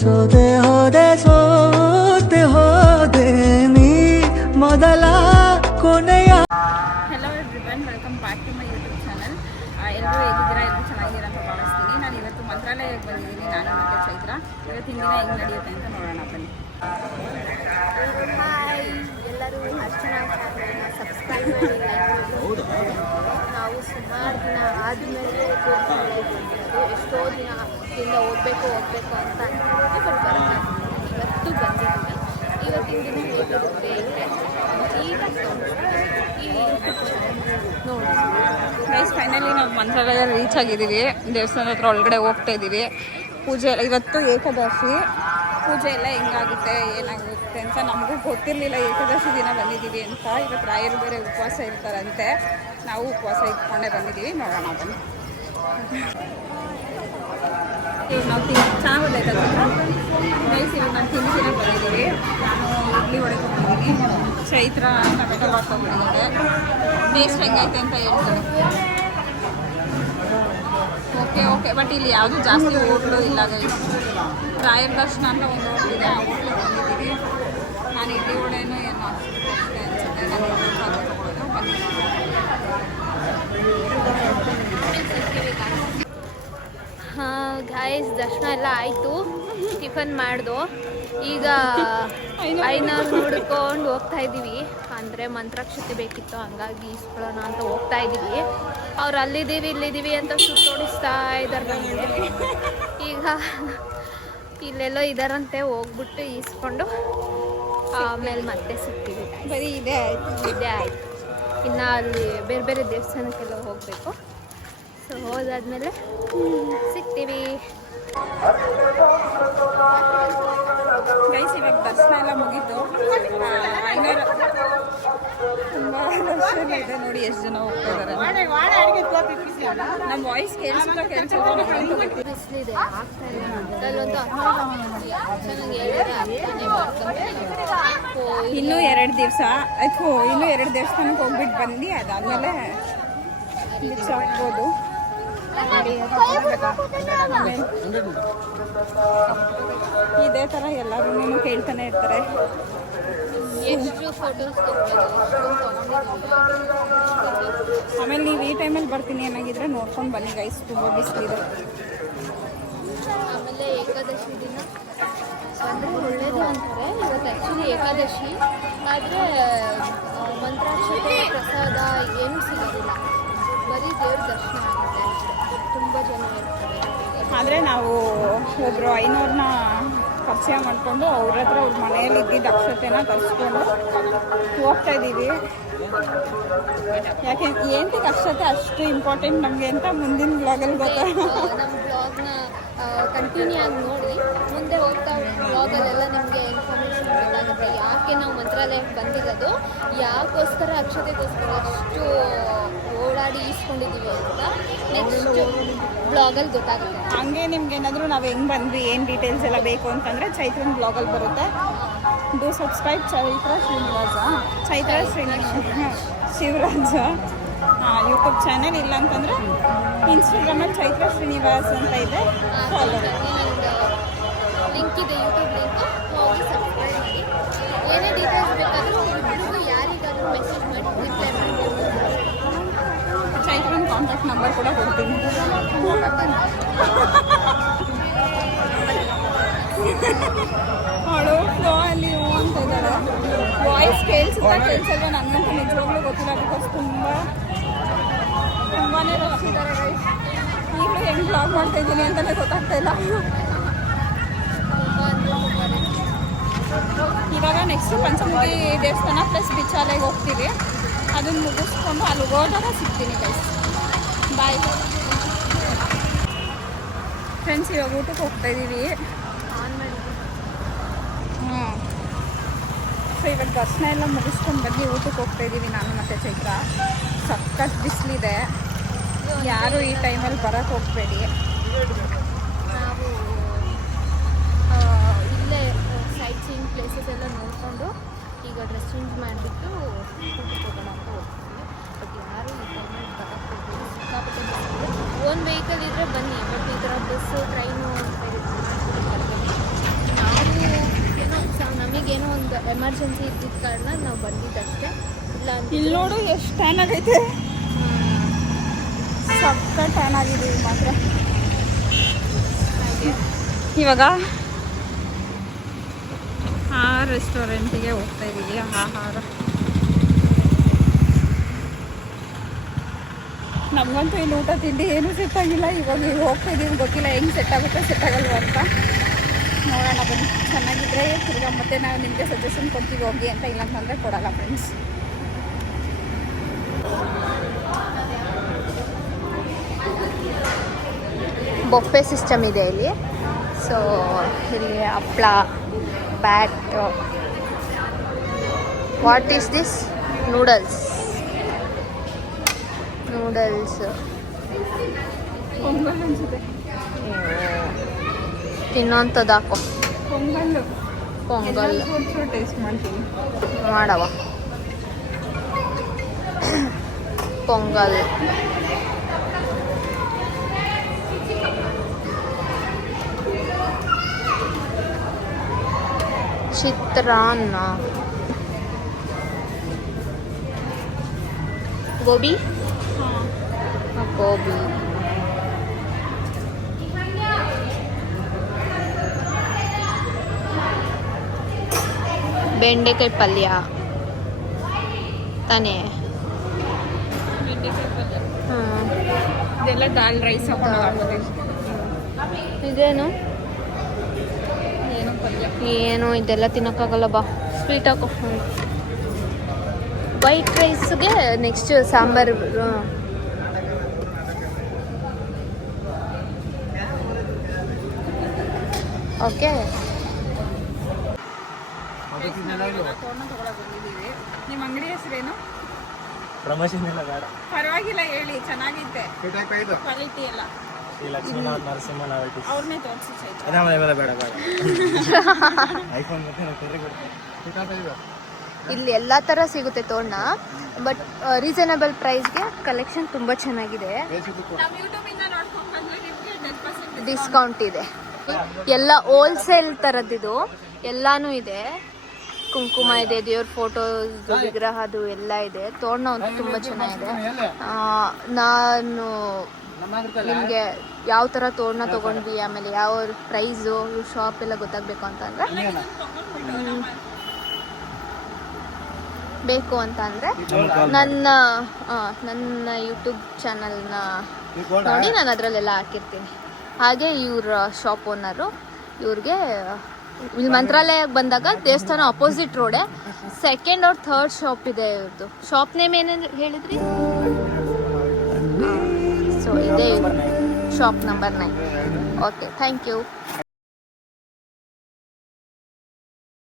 ಸೋದೆ ಹೋದೆ ಸೋತೆ ಹೋದೆ ನೀ ಮೊದಲ ಕೊನೆಯ. Hello everyone, welcome back to my YouTube channel. ಎಲ್ಲರೂ ಹೇಗಿದ್ದೀರಾ? ಎಲ್ಲರೂ ಚೆನ್ನಾಗಿದ್ದೀರಾ ಅಂತ ಭಾವಿಸ್ತೀನಿ. ನಾನು ಇವತ್ತು ಮಂತ್ರಾಲಯಕ್ಕೆ ಬಂದಿದ್ದೀನಿ, ನಾನು ಮತ್ತು ಚೈತ್ರ. ಇವತ್ತಿನ ದಿನ ಹೆಂಗೆ ನಡೆಯುತ್ತೆ ಅಂತ ನೋಡೋಣ ಬನ್ನಿ. ಹಾಯ್ ಎಲ್ಲರೂ, ಸಬ್ಸ್ಕ್ರೈಬ್ ಮಾಡಿ, ಲೈಕ್ ಮಾಡಿ. ನಾವು ಸುಮಾರು ದಿನ ಆದಮೇಲೆ ಎಷ್ಟೋ ದಿನದಿಂದ ಹೋಗ್ಬೇಕು ಅಂತ ಅಂದ್ಕೊಂಡಿದ್ವಿ, ಬಟ್ ಇವತ್ತು ಬಂದಿದ್ದೀನಿ. ಇವತ್ತಿನ ದಿನ ಹೇಗಿರುತ್ತೆ ನೋಡಿ. ಗೈಸ್, ಫೈನಲಿ ನಾವು ಮಂತ್ರಾಲಯ ರೀಚ್ ಆಗಿದ್ದೀವಿ. ದೇವಸ್ಥಾನದ ಹತ್ರ ಒಳಗಡೆ ಹೋಗ್ತಾ ಇದ್ದೀವಿ. ಪೂಜೆ ಎಲ್ಲ ಇವತ್ತು ಏಕಾದಶಿ. ಪೂಜೆ ಎಲ್ಲ ಹೆಂಗಾಗುತ್ತೆ ಏನಾಗುತ್ತೆ ಅಂತ ನಮಗೂ ಗೊತ್ತಿರಲಿಲ್ಲ. ಏಕಾದಶಿ ದಿನ ಬಂದಿದ್ದೀವಿ ಅಂತ. ಇವತ್ತು ರಾಯರು ಬೇರೆ ಉಪವಾಸ ಇರ್ತಾರಂತೆ. ನಾವು ಉಪವಾಸ ಇಟ್ಕೊಂಡೇ ಬಂದಿದ್ದೀವಿ. ನೋಡೋಣ ಬನ್ನಿ. ಇವಾಗ ನಾವು ಚೆನ್ನಾಗಿ ಗೊತ್ತಾಯ್ತಲ್ಲ ಗೈಸ್, ಇವಾಗ ನಾವು ತಿನ್ಸಿನ ಬಂದಿದ್ದೀವಿ. ನಾನು ಇಡ್ಲಿ ಹೊಡೆದು ಬಂದಿದ್ದೀನಿ. ಚೈತ್ರ ಟೊಮೆಟೊ ಮಾಡ್ಕೊಂಡ್ಬಂದಿದ್ದೆ. ಟೇಸ್ಟ್ ಹೆಂಗೈತೆ ಅಂತ ಹೇಳ್ತಾರೆ. ಓಕೆ, ಬಟ್ ಇಲ್ಲಿ ಯಾವುದು ಜಾಸ್ತಿ ಹೋಟ್ಲು ಇಲ್ಲ ಗೈಸ್. ರಾಯರ ದರ್ಶನ ಅಂತ ಒಂದು ಹೋಟ್ಲಿದೆ, ಆ ಹೋಟ್ಲಿಗೆ ಬಂದಿದ್ದೀವಿ. ನಾನು ಇಡ್ಲಿ ವಡೆನೂ ಏನೋ ಅಷ್ಟೇ ಅನಿಸುತ್ತೆ. ನಾನು ತಗೊಳ್ಳೋದು ಬಂದಿದ್ದೀನಿ. ಗಾಯ್ಸ್, ದರ್ಶನ ಎಲ್ಲ ಆಯಿತು, ಟಿಫನ್ ಮಾಡ್ದು. ಈಗ ಐನೂರು ನೋಡ್ಕೊಂಡು ಹೋಗ್ತಾ ಇದ್ದೀವಿ. ಅಂದರೆ ಮಂತ್ರಾಕ್ಷತೆ ಬೇಕಿತ್ತು, ಹಂಗಾಗಿ ಇಸ್ಕೊಳ್ಳೋಣ ಅಂತ ಹೋಗ್ತಾ ಇದ್ದೀವಿ. ಅವ್ರು ಅಲ್ಲಿದ್ದೀವಿ ಇಲ್ಲಿದ್ದೀವಿ ಅಂತ ಸುತ್ತೋಡಿಸ್ತಾ ಇದ್ದಾರೆ ನಮಗೆ. ಈಗ ಇಲ್ಲೆಲ್ಲೋ ಇದ್ದಾರಂತೆ, ಹೋಗ್ಬಿಟ್ಟು ಈಸ್ಕೊಂಡು ಆಮೇಲೆ ಮತ್ತೆ ಸಿಗ್ತೀವಿ. ಬರೀ ಇದೇ ಆಯಿತು. ಇನ್ನು ಅಲ್ಲಿ ಬೇರೆ ಬೇರೆ ದೇವಸ್ಥಾನಕ್ಕೆಲ್ಲ ಹೋಗಬೇಕು. ಸೊ ಹೋದಾದ್ಮೇಲೆ ಸಿಗ್ತೀವಿ. ಗೈಸ್, ಇವಾಗ ದರ್ಶನ ಎಲ್ಲ ಮುಗೀತು. ತುಂಬ ದರ್ಶನ ಇದೆ ನೋಡಿ, ಎಷ್ಟು ಜನ ಹೋಗ್ತಾ ಇದ್ದಾರೆ. ನಮ್ಮ ವಾಯ್ಸ್ ಕೇಳಿಸಿದ್ರೆ ಬಿಸಿಲಿದೆ, ಆಗ್ತಾ ಇಲ್ಲ. ಅಲ್ಲೊಂದು ಇನ್ನೂ 2 ದಿವಸ ಆಯ್ತು. ಇನ್ನೂ 2 ದೇವಸ್ಥಾನಕ್ಕೆ ಹೋಗ್ಬಿಟ್ಟು ಬಂದು ಅದಾದಮೇಲೆ ರೀಚ್ ಆಗ್ಬೋದು. ಇದೇ ಥರ ಎಲ್ಲರೂ ಕೇಳ್ತಾನೆ ಇರ್ತಾರೆ, ಎಷ್ಟು ಫೋಟೋಸ್ ಆಮೇಲೆ ನೀವು ಈ ಟೈಮಲ್ಲಿ ಬರ್ತೀನಿ ಏನಾಗಿದ್ರೆ ನೋಡ್ಕೊಂಡು ಬನ್ನಿ ಗೈಸ್. ತುಂಬ ಬಿಸಿಲಿದೆ. ಆಮೇಲೆ ಏಕಾದಶಿ ದಿನ ಅಂದರೆ ಒಳ್ಳೇದು ಅಂತಾರೆ. ಇವತ್ತು ಆ್ಯಕ್ಚುಲಿ ಏಕಾದಶಿ, ಆದರೆ ಮಂತ್ರಾಕ್ಷತೆ ಪ್ರಸಾದ ಏನೂ ಸಿಗೋದಿಲ್ಲ, ಬರೀ ದೇವ್ರ ದರ್ಶನ ಆಗುತ್ತೆ ಅಷ್ಟೇ. ತುಂಬ ಜನ ಇರ್ತಾರೆ. ಆದರೆ ನಾವು ಒಬ್ಬರು 500ನ ಪರಿಚಯ ಮಾಡಿಕೊಂಡು ಅವ್ರ ಹತ್ರ ಅವ್ರ ಮನೆಯಲ್ಲಿ ಇದ್ದಿದ್ದ ಅಕ್ಷತೆನ ತರಿಸ್ಕೊಂಡು ಹೋಗ್ತಾ ಇದ್ದೀವಿ. ಯಾಕೆ ಏನಕ್ಕೆ ಅಕ್ಷತೆ ಅಷ್ಟು ಇಂಪಾರ್ಟೆಂಟ್ ನಮಗೆ ಅಂತ ಮುಂದಿನ ಬ್ಲಾಗಲ್ಲಿ ನಮ್ಮ ಬ್ಲಾಗ್ನ ಕಂಟಿನ್ಯೂ ಆಗಿ ನೋಡಿ. ಮುಂದೆ ಹೋಗ್ತಾ ಬ್ಲಾಗಲ್ಲೆಲ್ಲ ನಿಮಗೆ ಇನ್ಫಾರ್ಮೇಷನ್ ಗೊತ್ತಾಗುತ್ತೆ. ಯಾಕೆ ನಾವು ಮಂತ್ರಾಲಯಕ್ಕೆ ಬಂದಿರೋದು, ಯಾಕೋಸ್ಕರ ಅಕ್ಷತೆಗೋಸ್ಕರ ಎಷ್ಟು ಓಡಾಡಿ ಈಸ್ಕೊಂಡಿದ್ದೀವಿ ಅಂತ ನೆಕ್ಸ್ಟ್ ಬ್ಲಾಗಲ್ಲಿ ಗೊತ್ತಾಗುತ್ತೆ. ಹಂಗೆ ನಿಮ್ಗೆ ಏನಾದರೂ ನಾವು ಹೆಂಗೆ ಬಂದ್ವಿ ಏನು ಡೀಟೇಲ್ಸ್ ಎಲ್ಲ ಬೇಕು ಅಂತಂದರೆ ಚೈತ್ರನ ಬ್ಲಾಗಲ್ಲಿ ಬರುತ್ತೆ. Do subscribe Chaitra Shivaraj YouTube channel. ಇಲ್ಲ ಅಂತಂದರೆ ಇನ್ಸ್ಟಾಗ್ರಾಮಲ್ಲಿ ಚೈತ್ರ ಶ್ರೀನಿವಾಸ್ ಅಂತ ಇದೆ, ಫಾಲೋ ಲಿಂಕ್ ಇದೆ, ಯೂಟ್ಯೂಬ್ ಲಿಂಕ್, ಹೋಗಿ ಸಬ್ಸ್ಕ್ರೈಬ್ ಮಾಡಿ. ಏನೇ ಡೀಟೇಲ್ಸ್ ಬೇಕಾದರೂ ಯೂಟ್ಯೂಬ್ಗೂ ಯಾರಿಗಾದರೂ ಮೆಸೇಜ್ ಮಾಡಿ ರಿಪ್ಲೈ ಮಾಡಿ. ಚೈತ್ರನ ಕಾಂಟ್ಯಾಕ್ಟ್ ನಂಬರ್ ಕೂಡ ಕೊಡ್ತೀನಿ. ಅವಳು ಫ್ಲೋ ಅಲ್ಲಿ ಅಂತ ಇದ್ದಾಳೆ. ವಾಯ್ಸ್ ಕೇಳಿಸಲ್ವ ನನಗಂತೂ ನಿಜವಾಗ್ಲೂ ಗೊತ್ತಿಲ್ಲ. ಬಿಕಾಸ್ ತುಂಬಾ ರಶ್ ಇದ್ದಾರೆ ಗೈಸ್. ಈಗಲೂ ಹೆಂಗೆ ಬ್ಲಾಗ್ ಮಾಡ್ತಾ ಇದ್ದೀನಿ ಅಂತಲೇ ಗೊತ್ತಾಗ್ತಾ ಇಲ್ಲ. ಇವಾಗ ನೆಕ್ಸ್ಟ್ ಪಂಚಮುಖಿ ದೇವಸ್ಥಾನ ಪ್ಲಸ್ ಬಿಚ್ಚಾಲೆಗೆ ಹೋಗ್ತೀವಿ. ಅದನ್ನು ಮುಗಿಸ್ಕೊಂಡು ಅಲ್ಲಿ ಹೋದಾಗ ಸಿಗ್ತೀನಿ ಗೈಸ್. Bye friends. ಇವಾಗ ಊಟಕ್ಕೆ ಹೋಗ್ತಾ ಇದ್ದೀವಿ. ಸೊ ಇವಾಗ ದರ್ಶನ ಎಲ್ಲ ಮುಗಿಸ್ಕೊಂಡು ಬಂದು ಊಟಕ್ಕೆ ಹೋಗ್ತಾ ಇದ್ದೀವಿ ನಾನು ಮತ್ತು ಚೈತ್ರ. ಸಖತ್ ಬಿಸಿಲಿದೆ, ಯಾರು ಈ ಟೈಮಲ್ಲಿ ಬರೋಕ್ಕೆ ಹೋಗಬೇಡಿ. ನಾವು ಇಲ್ಲೇ ಸೈಟ್ ಸೀಯಿಂಗ್ ಪ್ಲೇಸಸ್ ಎಲ್ಲ ನೋಡಿಕೊಂಡು ಈಗ ಡ್ರೆಸ್ ಚೇಂಜ್ ಮಾಡಿಬಿಟ್ಟು ಊಟಕ್ಕೆ ಹೋಗೋಣ ಅಂತ ಹೋಗ್ತೀವಿ. ಬಟ್ ಯಾರು ಈ ಟೈಮಲ್ಲಿ ಬರೋಕ್ಕೆ ಹೋಗ್ತೀವಿ, ಸಿಕ್ಕಾಪಟ್ಟೆ ಓನ್ ವೆಹಿಕಲ್ ಇದ್ದರೆ ಬನ್ನಿ. ಬಟ್ ಈ ಥರ ಬಸ್ಸು ಟ್ರೈನು ಅಂತ ಇರುತ್ತೆ. ಎಮರ್ಜೆನ್ಸಿ ಇದ್ದಿದ್ದ ಕಾರಣ ನಾವು ಬಂದಿದ್ದಷ್ಟೇ. ಇಲ್ಲ ಅಂತ ಇಲ್ಲಿ ನೋಡು ಎಷ್ಟು ಟ್ಯಾನ್ ಆಗೈತೆ, ಸಕ್ಕ ಟ್ಯಾನ್ ಆಗಿದೆ ಮಾತ್ರ. ಹಾಗೆ ಇವಾಗ ಆ ರೆಸ್ಟೋರೆಂಟಿಗೆ ಹೋಗ್ತಾ ಇದ್ದೀವಿ. ಆಹಾರ ನಮಗಂತೂ ಇಲ್ಲಿ ಊಟ ತಿಂಡಿ ಏನೂ ಸೆಟ್ ಆಗಿಲ್ಲ. ಇವಾಗ ಹೋಗ್ತಾ ಇದ್ದೀವಿ, ಗೊತ್ತಿಲ್ಲ ಹೆಂಗೆ ಸೆಟ್ ಆಗುತ್ತೆ ಸೆಟ್ ಆಗಲ್ವ ಅಂತ. ನೋಡೋಣ ಬನ್ನಿ, ಚೆನ್ನಾಗಿದ್ರೆ ತಿರ್ಗಾ ಮತ್ತೆ ನಾವು ನಿಮಗೆ ಸಜೆಷನ್ ಕೊಡ್ತೀವಿ ಹೋಗಿ ಅಂತ, ಇಲ್ಲಂತಂದರೆ ಕೊಡಲ್ಲ ಫ್ರೆಂಡ್ಸ್. ಬೊಫೆ ಸಿಸ್ಟಮ್ ಇದೆ ಇಲ್ಲಿ. ಸೊ ಇಲ್ಲಿ ಹಪ್ಳ, bat, what is this? Noodles pongal ಅನ್ಸುತ್ತೆ, ತಿನ್ನೋಂಥದ್ದು ಹಾಕೋ. ಪೊಂಗಲ್ ಟೇಸ್ಟ್ ಮಾಡ್ತೀನಿ. ಮಾಡವ. ಪೊಂಗಲ್, ಚಿತ್ರಾನ್ನ, ಗೋಬಿ, ಬೆಂಡೆಕಾಯಿ ಪಲ್ಯ ತಾನೇ. ಇದೆಲ್ಲ ದಾಲ್ ರೈಸ್ ಹಾಕೊಂಡು ಇದೇನು ಏನೋ ಪಲ್ಯ. ಏನು ಇದೆಲ್ಲ ತಿನ್ನೋಕ್ಕಾಗಲ್ಲ, ಬಾ ಸ್ವೀಟ್ ಹಾಕೋ. ವೈಟ್ ರೈಸ್ಗೆ ನೆಕ್ಸ್ಟ್ ಸಾಂಬಾರು. ಓಕೆ, ತೋರಣ ತಗೊಳಕ್ ಬಂದಿದ್ದೀವಿ. ನಿಮ್ಮ ಅಂಗಡಿ ಹೆಸರೇನು? ಪ್ರಮೋಷನ್ ಇಲ್ಲ ಬೇಡ, ಪರವಾಗಿಲ್ಲ ಹೇಳಿ, ಚೆನ್ನಾಗೈತೆ ಕ್ವಾಲಿಟಿ ಎಲ್ಲ. ಶ್ರೀ ಲಕ್ಷ್ಮೀನಾಥ್ ನರಸಿಂಹ ನಾವೆಲ್ಟೀಸ್ ಅವ್ರನ್ನೇ ತೋರಿಸಿ ಬೇಡ ಐಫೋನ್ ಇಲ್ಲಿ ಎಲ್ಲ ಥರ ಸಿಗುತ್ತೆ ತೋರಣ, ಬಟ್ ರೀಸನಬಲ್ ಪ್ರೈಸ್ಗೆ ಕಲೆಕ್ಷನ್ ತುಂಬ ಚೆನ್ನಾಗಿದೆ. ನಮ್ಮ ಯೂಟ್ಯೂಬಿಂದ ನೋಡ್ಕೊಂಡು ಬಂದ್ರೆ ನಿಮಗೆ 10% ಡಿಸ್ಕೌಂಟ್ ಇದೆ. ಎಲ್ಲ ಹೋಲ್ಸೇಲ್ ಥರದ್ದಿದು ಎಲ್ಲಾನು ಇದೆ. ಕುಂಕುಮ ಇದೆ, ದೇವ್ರ ಫೋಟೋಸ್, ವಿಗ್ರಹದು ಎಲ್ಲ ಇದೆ. ತೋರಣ ಅಂತೂ ತುಂಬ ಚೆನ್ನಾಗಿದೆ. ನಾನು ನಿಮಗೆ ಯಾವ ಥರ ತೋರಣ ತೊಗೊಂಡ್ವಿ, ಆಮೇಲೆ ಯಾವ ಪ್ರೈಸು, ಶಾಪ್ ಎಲ್ಲ ಗೊತ್ತಾಗಬೇಕು ಅಂತಂದರೆ, ಬೇಕು ಅಂತ ಅಂದರೆ ನನ್ನ ಯೂಟ್ಯೂಬ್ ಚಾನಲ್ನ ನೋಡಿ ನಾನು ಅದರಲ್ಲೆಲ್ಲ ಹಾಕಿರ್ತೀನಿ. ಹಾಗೆ ಇವ್ರ ಶಾಪ್ ಓನರು, ಇವ್ರಿಗೆ ಇಲ್ಲಿ ಮಂತ್ರಾಲಯಕ್ಕೆ ಬಂದಾಗ ದೇವಸ್ಥಾನ ಅಪೋಸಿಟ್ ರೋಡೆ ಸೆಕೆಂಡ್ ಆರ್ ಥರ್ಡ್ ಶಾಪ್ ಇದೆ ಇವ್ರದ್ದು. ಶಾಪ್ ನೇಮ್ ಏನೇನು ಹೇಳಿದ್ರಿ? ಸೊ ಇದೇ shop number 9. Okay, thank you.